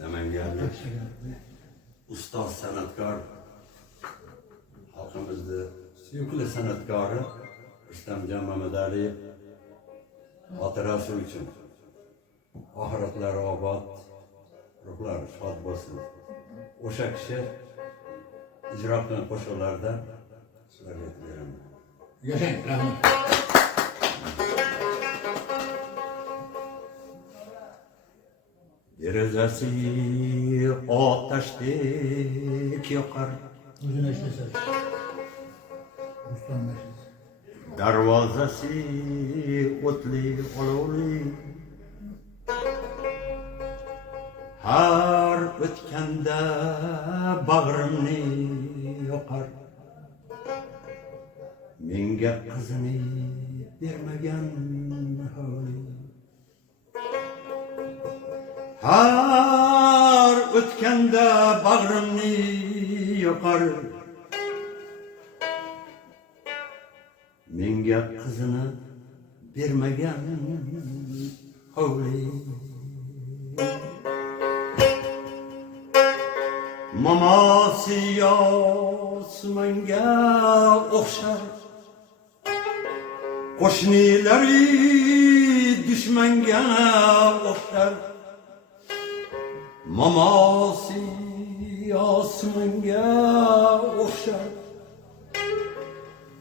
Namanganlik ustoz san'atkor xalqimizni suyukli san'atkori Rustamjon Mamadaliyev xotirasi uchun oxiratlari obod, ruhlari shod bo'lsin. O'sha kishi ijro qilgan qo'shiqlardan sizlarga aytib beraman. Yashang, rahmat. Derazasi otashdek yoqar, O'zini ishlasa. Rustam Mashid. darvozasi o'tli olovli. Har o'tganda bag'rimni yoqar, menga qizini bermagan hovli. Har o'tganda bag'rimni yoqar, menga qizini bermagan hovli. Mamasi osmonga o'xshar, qo'shnilari dushmanga o'xshar. Mamasi osmonga o'xshar,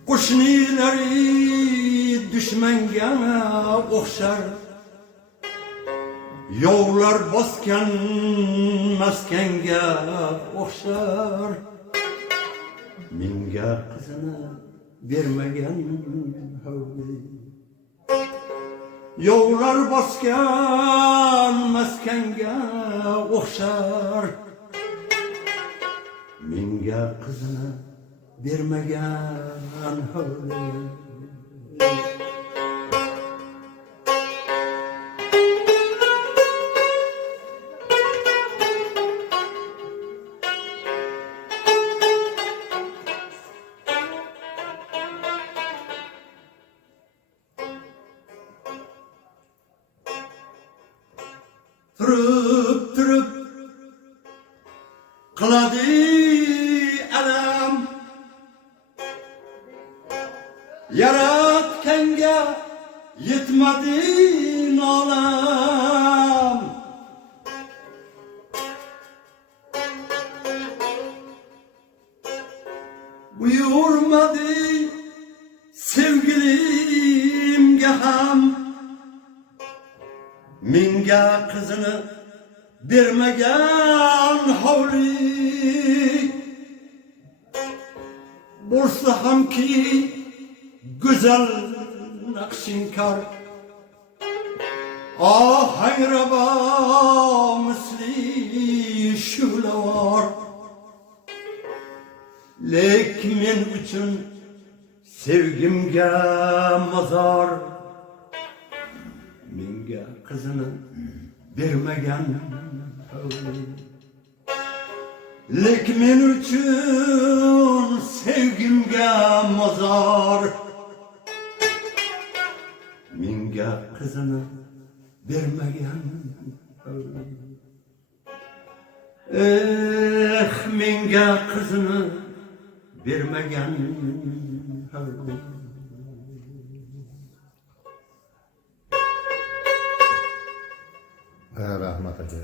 qo'shnilari dushmanga o'xshar. Yovlar bosgan maskanga o'xshar, menga qizini bermagan hovli. Yovlar bosgan maskanga o'xshar, menga qizini bermagan hovli. Turib qiladi alam, yaratganga yetmadi nolam. Buyurmadi sevgilimga ham, menga qizini bermagan hovli. Bo'lsa hamki go'zal naqshinkor, ohangrabo misli shulavor. Lek men uchun sevgimga mozor, menga qizini bermagan hovli. Lek men uchun sevgimga mozor, menga qizini bermagan hovli. Menga qizini bermagan hovli. Rahmat aka.